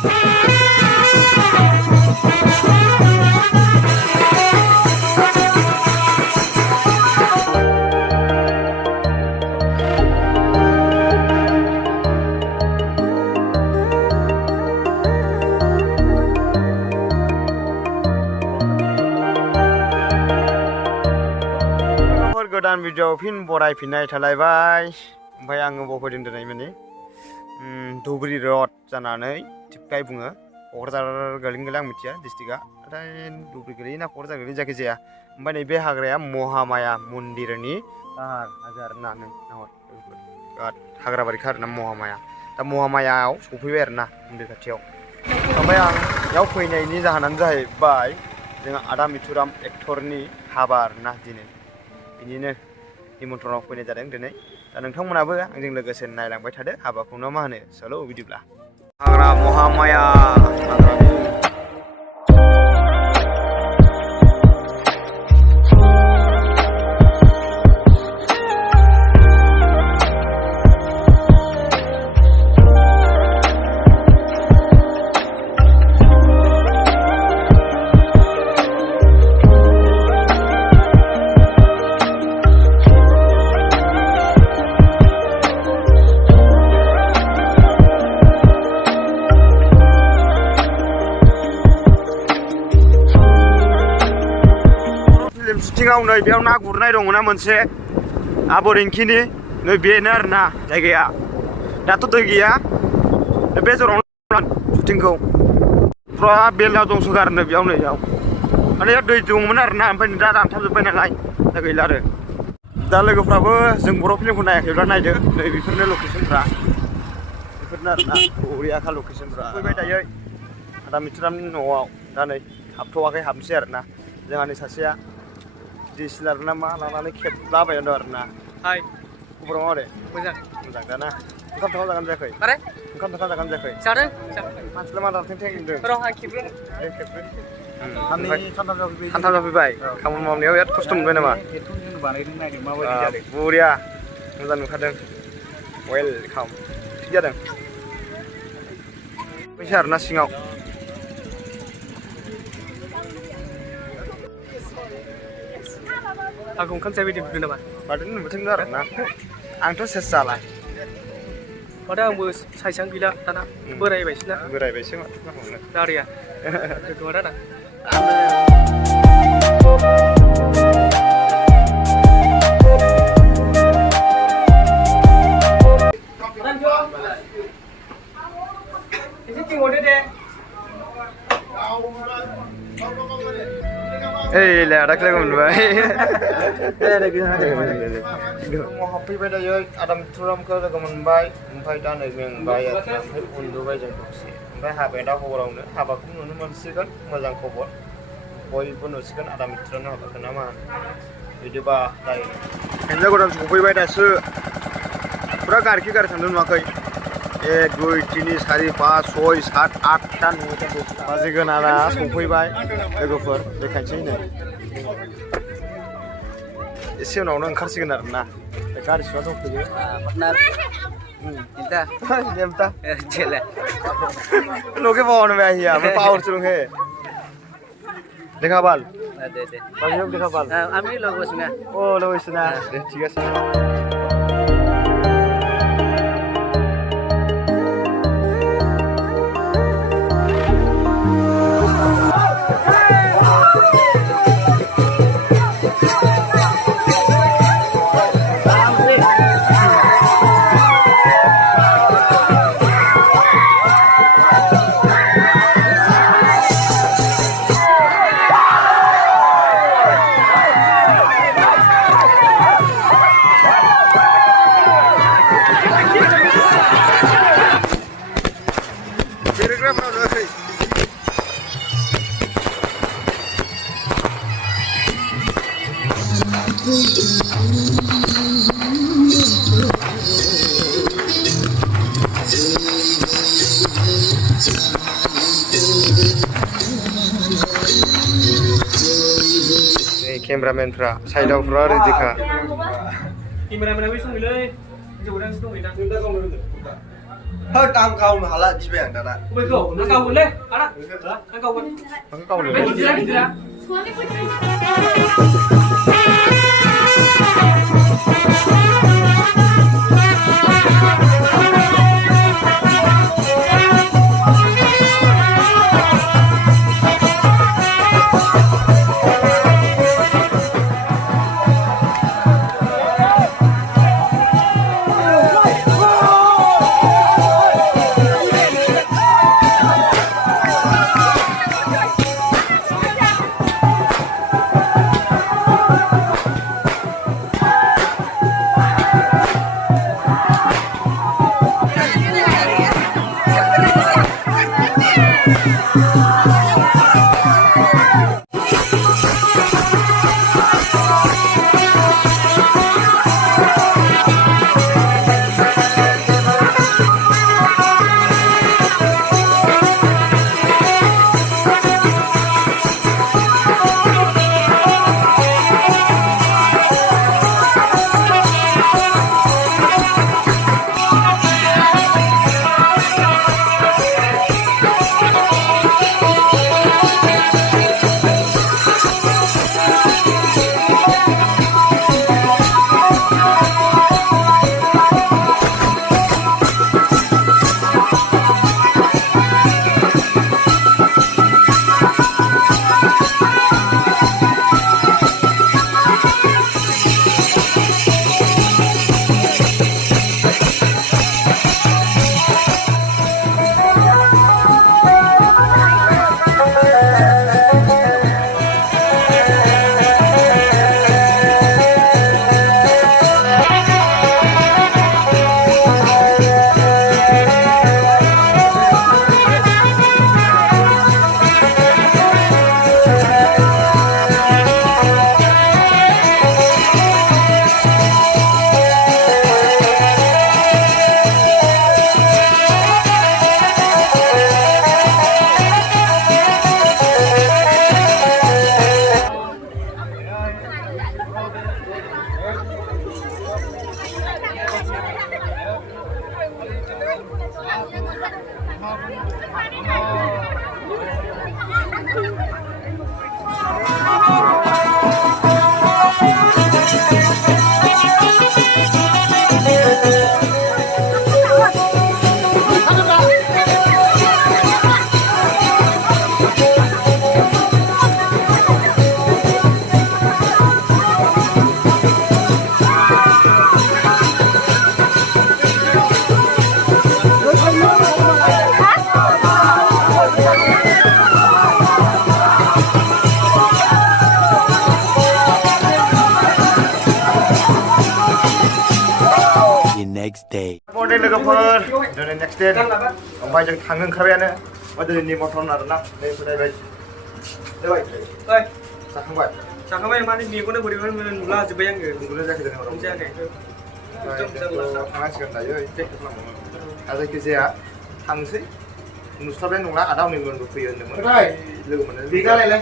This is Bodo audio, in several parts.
गोदान भिडिअ फिन बरायफिननाय थालायबाय ओमफ्राय आङो बफैदों दिनै माने धुबुरी रड जानानै टिपकाय बुङो क'क्राझार गोलैन गोलै आं मिथिया डिस्ट्रिक्टआ नाथाय धुबुरी गोलैयो ना क'क्राझार गोलैयो जायखिजाया ओमफ्राय नैबे हाग्राया महामाया मन्दिरनि हाजो आरोना बिराद हाग्रा बारिखा आरोना महामाया दा महामायाव सफैबाय आरोना मन्दिर खाथियाव ओमफ्राय आं बेयाव फैनायनि जाहोनानो जाहैबाय जोंहा आदा मिथुराम एक्टरनि हाबा आरोना दिनै बिनिनो निमन्त्रनाव फैनाय जादों दिनै दा नोंथांमोनाबो आंजों लोगोसे नायलांबाय थादो हाबाखौनो मा होनो सल' बिदिब्ला हाग्रा महामाया सिङाव नै बेयाव ना गुरनाय दङना मोनसे आबर इंखिनि नै बेनो आरोना जायगाया दाथ' दै गैया बे जरावनो शुटिंखौ फुरा बेला दंसोगारो बेयाव नै बेयाव माने दै दंमोन आरोना ओमफ्राय दा रानथाबजोब्बाय नालाय दा गैला आरो दा लोगोफ्राबो जों बर' फिल्मखौ नायाखैब्ला नायदो नै बेफोरनो लकेसनफ्रा बेफोरनो आरोना बरियाखा लकेसनफ्रा फैबाय दायो आदा मिथुरामनि न'आव दा नै हाबथ'वाखै हाबनोसै आरोना जोंहा नै सासेया दिसिलार ना मा लानानै खेबलाबाय दं आरोना हाय खबरा माबोरै मोजां मोजां दाना ओंखाम थोंखाम जागोन जायाखै आरे ओंखाम थोंखाम जागोन जायाखै जादों मानसिला मा दाथें थें होनदों र' आं खेबग्रो सानथाम जाफैबाय खामानि मावनायाव बिराद खस्थ' मोनबाय नामा बरिया मोजां नुखादों वेलकाम थिग जादों फैसा आरोना सिङाव आंखौ ओंखाम जाबायदि बुंदों नामा बादेन नुबोथोंनो आरोना आंथ' सेस जाला माथो आंबो साइसआनो गैला दाना बोरायबायसोना बोरायबायसो माथो खालामनो दारिया दोनथ'वा दाना एसे थिंहरदो दे Hey, lihat ada kalian menurut mau happy pada yo ada Miथुराम ke menbai, menbai dan menbai, menbai undur bayi jam bersi, menbai happy dah orang ni, happy pun unu mensikan, mazang khobor, boy pun mensikan ada Miथुराम happy kenapa? Jadi bah, tay. Hendak orang happy bayi dah se, pura karki kar sandun makai. 1, 2, 3, 4, 5, 6, 7, 8 tan बाजिगोन आरो सफैबाय लोगोफोर देखायनोसै नै एसे उनावनो ओंखारसिगोन आरोना गारि सुवा दंफैयो पार्टनार चिंता चिंता चले लोग के फोन में आई मैं पावर चलूं है देखा बाल दे दे बाल देखा बाल আমি লোক বসনা ও লোক বসনা ঠিক আছে केमेरामेनफ्रा साइडआव फुरा रेडिखा केमेरामेना बै संगैलै जौदां दंगैदां Thôi tao câu mà là đi về anh đã. Bây giờ nó câu mình lên, ăn nó câu mình. Thằng câu Mấy này. gì ra, gì ra. next day. Morning लोगोफोर दिनै next day ओमफ्राय जों थांनो ओंखारबायानो ओमफ्राय दिनैनि मटन आरोना नै फैबाय Ơi, जाखांबाय 잠깐만 많이 미고는 버리면 눌러 줘 봐요. उन्दुनो जायाखै दिनै हराव 진짜 네. थांनांसिगोन दायो एसे जायखिजाया थांसै नुस्लाबनाय नंला आदा उनैमोनबो फैयो होन्दोंमोन लोगो मोनो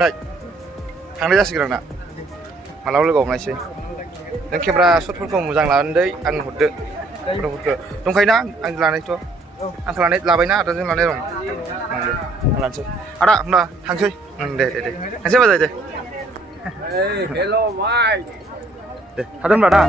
Right, थांनाय जासिगोन आंना मालाबा लोगो हमनायसै नों केमेरा शटफोरखौ मोजां लानानै आंनो हरदो फट'फोरखौ दंखायोना आं लानायथ' आं लानाय लाबायना आदाजों लानाय दं आं लानोसै आदा होनबा थांसै दे थांसै बाजाय दे Hello, bye. दे थादों होनबा दा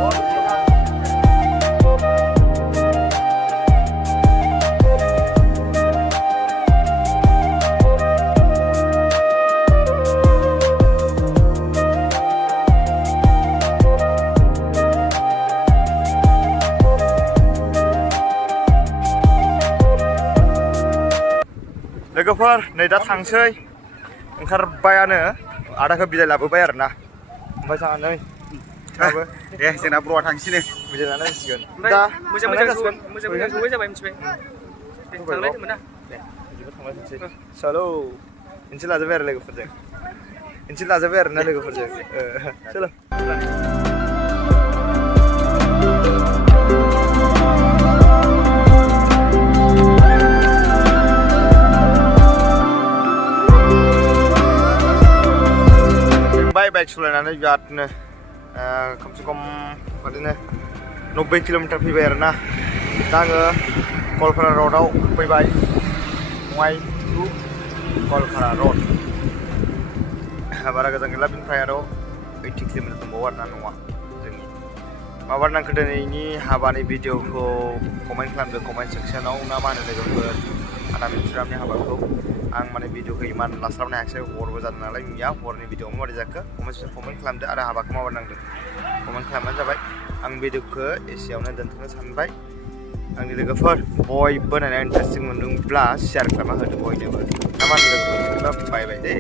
लोगोफोर नै दा थांसै ओंखारबायानो आदाखौ बिदाय लाबोबाय आरोना ओमफ्राय जोंहा नै थाबो दे जोंना ब्र'आ थांसिनो बिदिनो जासिगोन ओमफ्राय दा मोजां सौबाय जाबाय मिथिबाय दे थांलाय मोना बिदिबो थांबाय थानोसै सालो इनसे लाजोबबाय आरो लोगोफोरजों इनसे लाजोबबाय आरो ना लोगोफोरजों सालो बाइक सालायनानै बिरादनो खमसे खम बिदिनो 90 किल'मिटार फैबाय आरोना दा आङो गवालपारा र'डआव फैबाय बङाइ टु गवालपारा र'ड बारा गोजान गैला बिनिफ्राय आरो 80 किल'मिटार दंबावो आरोना न'आ जोंनि माबार नांखो दिनैनि हाबानि भिडिअखौ कमेन्ट खालामदो कमेन्ट सेक्सनाव ना मा होनो लोगोफोर आंना मिथिरामनि हाबाखौ आं माने भिडिअखौ इमान लास्लाबनो हायाखिसै हरबो जादों नालाय मैया हरनि भिडिअआव माबायदि जाखो कमेन्ट खालामदो आरो हाबाखौ माबायदि नांदों कमेन्ट खालामबानो जाबाय आं भिडिअखौ एसेयावनो दोनथ'नो सानबाय आंनि लोगोफोर बयबो नायनानै इन्टारेस्टिं मोनदोंब्ला शेयार खालामना होदो बयनोबो ना मा होनो लोगोफोर बाय बाय दे